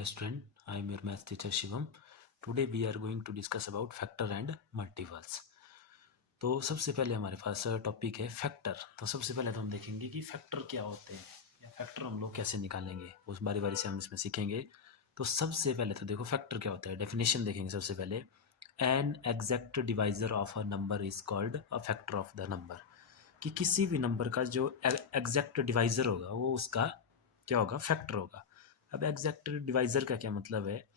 Hi student, I am your math teacher Shivam. Today we are going to discuss about factor and multiples. तो सबसे पहले हमारे पास topic है factor. तो सबसे पहले तो हम देखेंगे कि फैक्टर क्या होते हैं या फैक्टर हम लोग कैसे निकालेंगे, उस बारी बारी से हम इसमें सीखेंगे। तो सबसे पहले तो देखो फैक्टर क्या होता है, डेफिनेशन देखेंगे सबसे पहले। An exact divisor of a number is called a factor of the number. कि किसी भी नंबर का जो एग्जैक्ट डिवाइजर होगा वो उसका क्या होगा, फैक्टर होगा। अब एग्जैक्ट डिवाइजर का क्या मतलब है,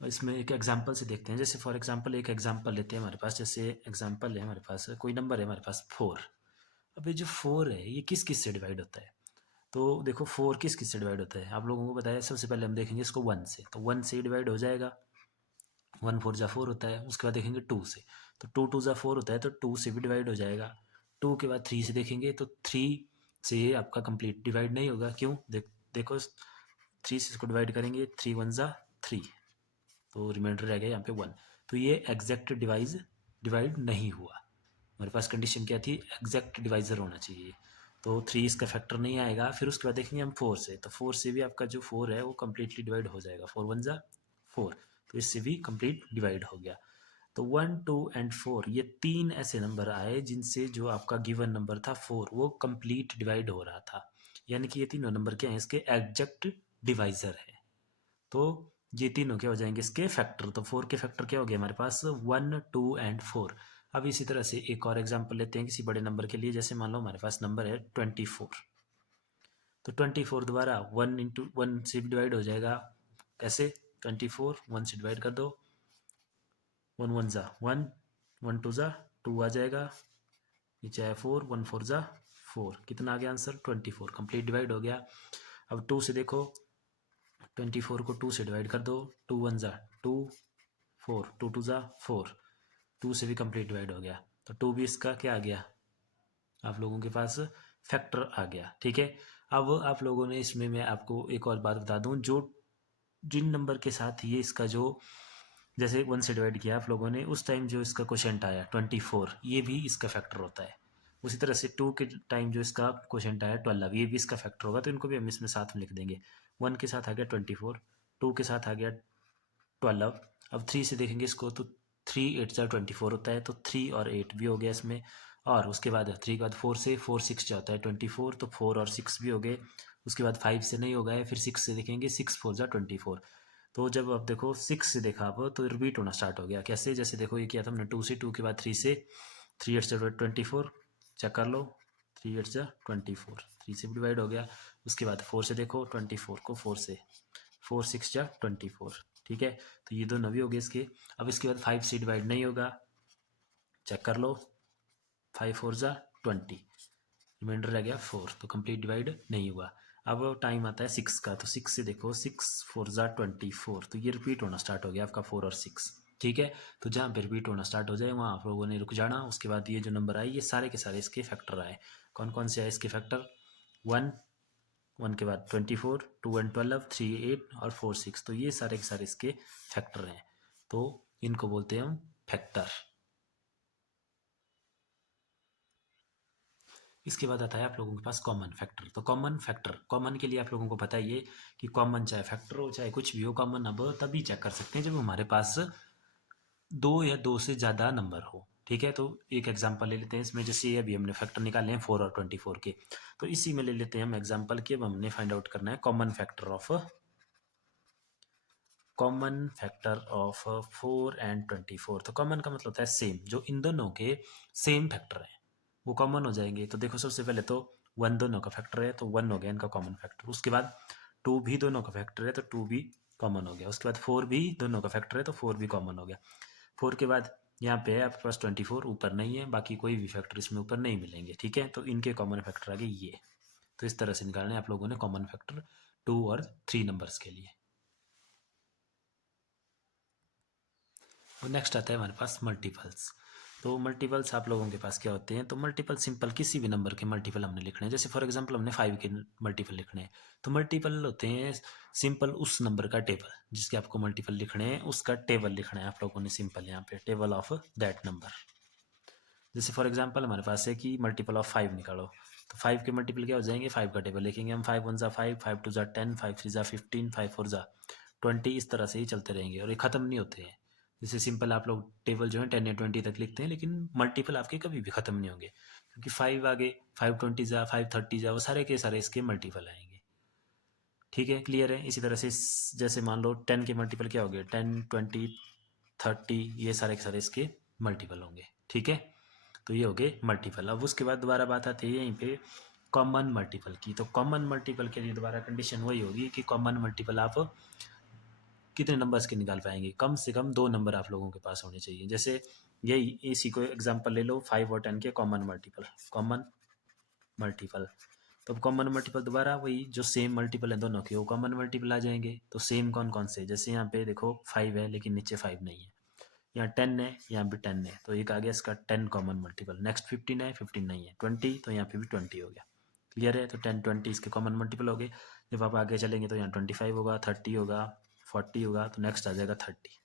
इसमें एक एग्जांपल से देखते हैं। जैसे फॉर एग्जांपल एक एग्जांपल लेते हैं हमारे पास, जैसे एग्जांपल है हमारे पास कोई नंबर है हमारे पास 4। अब ये जो 4 है ये किस किस से डिवाइड होता है। तो देखो 4 किस किस से डिवाइड होता है आप लोगों को बताया। सबसे पहले हम देखेंगे इसको 1 से, तो 1 से डिवाइड हो जाएगा। 1 4 जा 4 होता है। उसके बाद देखेंगे 2 से, तो 2 2 जा 4 होता है, तो 2 से भी डिवाइड हो जाएगा। 2 के बाद 3 से देखेंगे, तो 3 से आपका कंप्लीट डिवाइड नहीं होगा। क्यों, देखो 3 से इसको डिवाइड करेंगे, 3 1 जा 3, तो रिमाइंडर रह गया यहाँ पे 1। तो ये एग्जैक्ट डिवाइड नहीं हुआ। हमारे पास कंडीशन क्या थी, एग्जैक्ट डिवाइजर होना चाहिए। तो 3 इसका फैक्टर नहीं आएगा। फिर उसके बाद देखेंगे हम 4 से, तो 4 से भी आपका जो 4 है वो कम्प्लीटली डिवाइड हो जाएगा। 4 1 जा 4, तो इससे भी कंप्लीट डिवाइड हो गया। तो 1 2 एंड 4 ये 3 ऐसे नंबर आए जिनसे जो आपका गिवन नंबर था 4 वो कंप्लीट डिवाइड हो रहा था। यानी कि ये तीनों नंबर क्या हैं, इसके एग्जैक्ट डिवाइजर है। तो ये तीनों क्या हो जाएंगे, इसके फैक्टर। तो 4 के फैक्टर क्या हो गए हमारे पास, 1 2 एंड 4। अब इसी तरह से एक और एग्जांपल लेते हैं किसी बड़े नंबर के लिए। जैसे मान लो हमारे पास नंबर है 24, तो 24 दोबारा 1 इंटू 1 से भी डिवाइड हो जाएगा। कैसे, 24 1 से डिवाइड कर दो, 1 1 जा 1, 1 2 जा 2 आ जाएगा, नीचे आया 4, 1 4 जा 4, कितना आ गया आंसर 24, कंप्लीट डिवाइड हो गया। अब 2 से देखो, 24 को 2 से डिवाइड कर दो, 2 1 जा 2, 4 2 2 जा 4, 2 से भी कंप्लीट डिवाइड हो गया। तो 2 भी इसका क्या आ गया, आप लोगों के पास फैक्टर आ गया। ठीक है, अब आप लोगों ने इसमें मैं आपको एक और बात बता दूं, जो जिन नंबर के साथ ये इसका जो जैसे 1 से डिवाइड किया आप लोगों ने, उस टाइम जो इसका क्वोशेंट आया 24, ये भी इसका फैक्टर होता है। उसी तरह से 2 के टाइम जो इसका क्वोशेंट आया 12, ये भी इसका फैक्टर होगा। तो इनको भी हम इसमें साथ में लिख देंगे। 1 के साथ आ गया 24, 2 के साथ आ गया 12। अब 3 से देखेंगे इसको, तो 3 8 जा 24 होता है, तो 3 और 8 भी हो गया इसमें। और उसके बाद 3 के बाद 4 से 4 6 जाता है 24, तो 4 और 6 भी हो गए। उसके बाद 5 से नहीं होगा है, फिर 6 से देखेंगे, 6 4 जा 24। तो जब आप देखो 6 से देखा आप, तो रिपीट होना स्टार्ट हो गया। कैसे, जैसे देखो ये किया था हमने 2 से, 2 के बाद 3 से, 3 8 जा 24, चेक कर लो, 3 8 जा 24, 3 से भी डिवाइड हो गया। उसके बाद 4 से देखो, 24 को 4 से, 4 6 जा 24। ठीक है, तो ये दोनों भी हो गए इसके। अब इसके बाद 5 से डिवाइड नहीं होगा, चेक कर लो, 5 4 जा 20, रिमाइंडर रह गया 4, तो कंप्लीट डिवाइड नहीं हुआ। अब टाइम आता है 6 का, तो 6 से देखो, 6 4 जा 24, तो ये रिपीट होना स्टार्ट हो गया आपका 4 और 6। ठीक है, तो जहाँ पे रिपीट होना स्टार्ट हो जाए वहाँ आप लोगों ने रुक जाना। उसके बाद ये जो नंबर आए ये सारे के सारे इसके फैक्टर आए। कौन कौन से आए इसके फैक्टर, 1 1 के बाद 24, 2 एंड 12, 3 8 और 4 6, तो ये सारे के सारे इसके फैक्टर हैं। तो इनको बोलते हैं हम फैक्टर। इसके बाद आता है आप लोगों के पास कॉमन फैक्टर। तो कॉमन फैक्टर, कॉमन के लिए आप लोगों को पता ही है कि कॉमन चाहे फैक्टर हो चाहे कुछ भी हो, कॉमन अब तभी चेक कर सकते हैं जब हमारे पास 2 या 2 से ज़्यादा नंबर हो। ठीक है, तो एक एग्जांपल ले लेते हैं इसमें। जैसे ये अभी हमने फैक्टर निकाले हैं 4 और 24 के, तो इसी में ले लेते हैं हम एग्जांपल की। अब हमने फाइंड आउट करना है कॉमन फैक्टर ऑफ 4 एंड 24। तो कॉमन का मतलब होता है सेम, जो इन दोनों के सेम फैक्टर है वो कॉमन हो जाएंगे। तो देखो सबसे पहले तो 1 दोनों का फैक्टर है, तो 1 हो गया इनका कॉमन फैक्टर। उसके बाद 2 भी दोनों का फैक्टर है, तो 2 भी कॉमन हो गया। उसके बाद 4 भी दोनों का फैक्टर है, तो 4 भी कॉमन हो गया। 4 के बाद यहाँ पे है आपके पास 24, ऊपर नहीं है, बाकी कोई भी फैक्टर इसमें ऊपर नहीं मिलेंगे। ठीक है, तो इनके कॉमन फैक्टर आ गए ये। तो इस तरह से निकालने आप लोगों ने कॉमन फैक्टर 2 और 3 नंबर्स के लिए। और नेक्स्ट आता है हमारे पास मल्टीपल्स। तो मल्टीपल्स आप लोगों के पास क्या होते हैं, तो मल्टीपल सिंपल किसी भी नंबर के मल्टीपल हमने लिखने हैं। जैसे फॉर एग्जांपल हमने 5 के मल्टीपल लिखने हैं, तो मल्टीपल होते हैं सिंपल उस नंबर का टेबल जिसके आपको मल्टीपल लिखने हैं, उसका टेबल लिखना है आप लोगों ने सिंपल यहाँ पे, टेबल ऑफ दैट नंबर। जैसे फॉर एग्जांपल हमारे पास है कि मल्टीपल ऑफ 5 निकालो, तो 5 के मल्टीपल क्या हो जाएंगे, 5 का टेबल लिखेंगे हम, 5 वन ज़ा 5, 5 टू ज़ा 10, 5 थ्री ज़ा 15, 5 फोर ज़ा 20, इस तरह से ही चलते रहेंगे और ये ख़त्म नहीं होते हैं। जैसे सिंपल आप लोग टेबल जो है 10 या 20 तक लिखते हैं, लेकिन मल्टीपल आपके कभी भी ख़त्म नहीं होंगे, क्योंकि 5 आगे 5 20 ज़ा 5 30 ज़ा वो सारे के सारे इसके मल्टीपल आएंगे। ठीक है, क्लियर है। इसी तरह से जैसे मान लो 10 के मल्टीपल क्या हो गए, 10 20 30, ये सारे के सारे इसके मल्टीपल होंगे। ठीक है, तो ये हो गए मल्टीपल। अब उसके बाद दोबारा बात आती है यहीं पे कॉमन मल्टीपल की। तो कॉमन मल्टीपल के लिए दोबारा कंडीशन वही होगी कि कॉमन मल्टीपल आप कितने नंबर्स के निकाल पाएंगे, कम से कम 2 नंबर आप लोगों के पास होने चाहिए। जैसे यही इसी को एग्जांपल ले लो, 5 और 10 के कॉमन मल्टीपल। तो अब कॉमन मल्टीपल दोबारा वही जो सेम मल्टीपल है दोनों के, वो कॉमन मल्टीपल आ जाएंगे। तो सेम कौन कौन से, जैसे यहाँ पे देखो 5 है लेकिन नीचे 5 नहीं है, यहाँ 10 है, यहाँ भी 10 है, तो एक आ गया इसका 10 कॉमन मल्टीपल। नेक्स्ट 15 है, 15 नहीं है, 20, तो यहाँ पे भी 20 हो गया। क्लियर है, तो 10 20 इसके कॉमन मल्टीपल हो गए। जब आप आगे चलेंगे तो यहाँ 25 होगा, 30 होगा, 40 होगा, तो नेक्स्ट आ जाएगा 30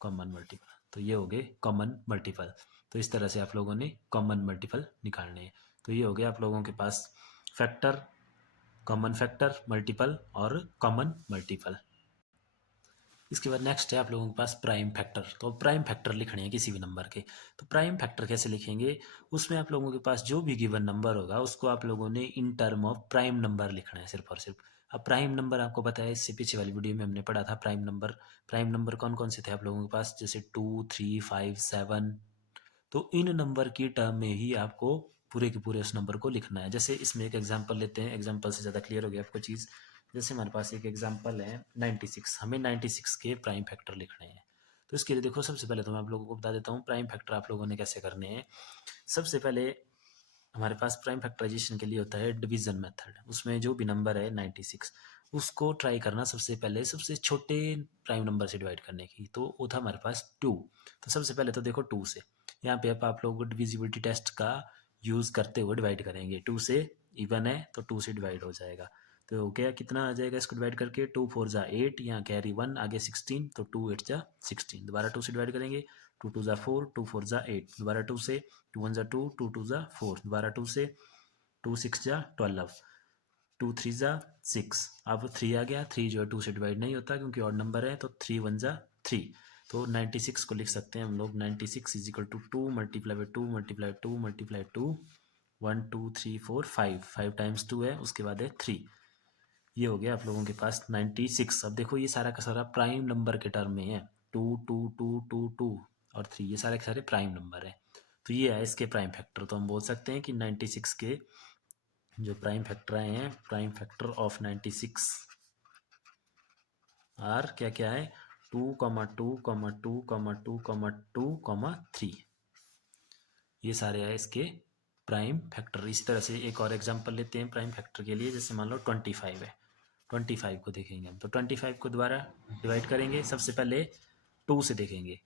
कॉमन मल्टीपल। तो ये हो गए कॉमन मल्टीपल। तो इस तरह से आप लोगों ने कॉमन मल्टीपल निकालने हैं। तो ये हो गया आप लोगों के पास फैक्टर, कॉमन फैक्टर, मल्टीपल और कॉमन मल्टीपल। इसके बाद नेक्स्ट है आप लोगों के पास प्राइम फैक्टर। तो प्राइम फैक्टर लिखने हैं किसी भी नंबर के, तो प्राइम फैक्टर कैसे लिखेंगे, उसमें आप लोगों के पास जो भी गिवन नंबर होगा उसको आप लोगों ने in term of prime number लिखना है सिर्फ और सिर्फ। अब प्राइम नंबर आपको पता है, इससे पीछे वाली वीडियो में हमने पढ़ा था प्राइम नंबर। प्राइम नंबर कौन कौन से थे आप लोगों के पास, जैसे 2 3 5 7। तो इन नंबर की टर्म में ही आपको पूरे के पूरे उस नंबर को लिखना है। जैसे इसमें एक एग्जांपल लेते हैं, एग्जांपल से ज़्यादा क्लियर हो गया आपको चीज़। जैसे हमारे पास एक एग्जांपल है 96, हमें 96 के प्राइम फैक्टर लिखने हैं। तो इसके लिए देखो, सबसे पहले तो मैं आप लोगों को बता देता हूँ प्राइम फैक्टर आप लोगों ने कैसे करने हैं। सबसे पहले हमारे पास प्राइम फैक्टराइजेशन के लिए होता है डिवीजन मेथड। उसमें जो भी नंबर है 96, उसको ट्राई करना सबसे पहले सबसे छोटे प्राइम नंबर से डिवाइड करने की। तो वो था हमारे पास 2। तो सबसे पहले तो देखो 2 से, यहाँ पे आप लोग डिविजिबिलिटी टेस्ट का यूज़ करते हुए डिवाइड करेंगे। 2 से इवन है तो 2 से डिवाइड हो जाएगा। तो क्या कितना आ जाएगा इसको डिवाइड करके, 2 4 ज़ा 8, यहाँ कैरी 1 आगे 16, तो 2 8 ज़ा 16। दोबारा 2 से डिवाइड करेंगे, 2 2 ज़ा 4, 2 4 ज़ा 8, दोबारा 2 से, 2 1 ज़ा 2, 2 2 ज़ा 4, दोबारा 2 से, 2 6 ज़ा 12, 2 3 ज़ा 6। अब 3 आ गया, 3 जो है 2 से डिवाइड नहीं होता क्योंकि ऑड नंबर है, तो 3 1 ज़ा 3। तो 96 को लिख सकते हैं हम लोग, 96 is equal to 2 multiply by 2 multiply 2 multiply 2, 1 2 3 4 5, 5 times 2 है, उसके बाद है 3। ये हो गया आप लोगों के पास 96। अब देखो ये सारा का सारा प्राइम नंबर के टर्म में है, 2 2 2 2 2 और 3, ये सारे के सारे प्राइम नंबर है। तो ये है इसके प्राइम फैक्टर। तो हम बोल सकते हैं कि 96 के जो प्राइम फैक्टर आए हैं, प्राइम फैक्टर ऑफ 96 आर क्या क्या है, 2 2 2 2 2 3। ये सारे आए इसके प्राइम फैक्टर। इसी तरह से एक और एग्जांपल लेते हैं प्राइम फैक्टर के लिए। जैसे मान लो 25 है, 25 को देखेंगे हम, तो 25 को दोबारा डिवाइड करेंगे। सबसे पहले 2 से देखेंगे,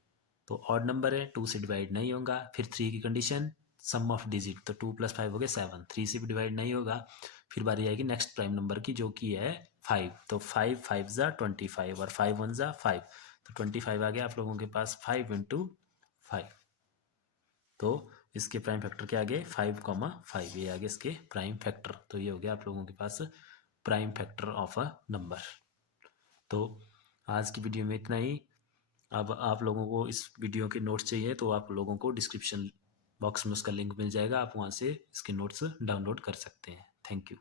तो ऑड नंबर है, 2 से डिवाइड नहीं होगा। फिर 3 की कंडीशन, सम ऑफ डिजिट, तो 2 + 5 हो गए 7, 3 से भी डिवाइड नहीं होगा। फिर बारी आएगी नेक्स्ट प्राइम नंबर की जो कि है 5, तो 5 5 ज़ा 25 और 5 1 ज़ा 5, तो 25 आ गया आप लोगों के पास 5 × 5। तो इसके प्राइम फैक्टर क्या आ गए, 5, ये आ गए इसके प्राइम फैक्टर। तो ये हो गया आप लोगों के पास prime factor of a number. तो आज की वीडियो में इतना ही। अब आप लोगों को इस वीडियो के नोट्स चाहिए तो आप लोगों को डिस्क्रिप्शन बॉक्स में उसका लिंक मिल जाएगा, आप वहाँ से इसके नोट्स डाउनलोड कर सकते हैं। Thank you.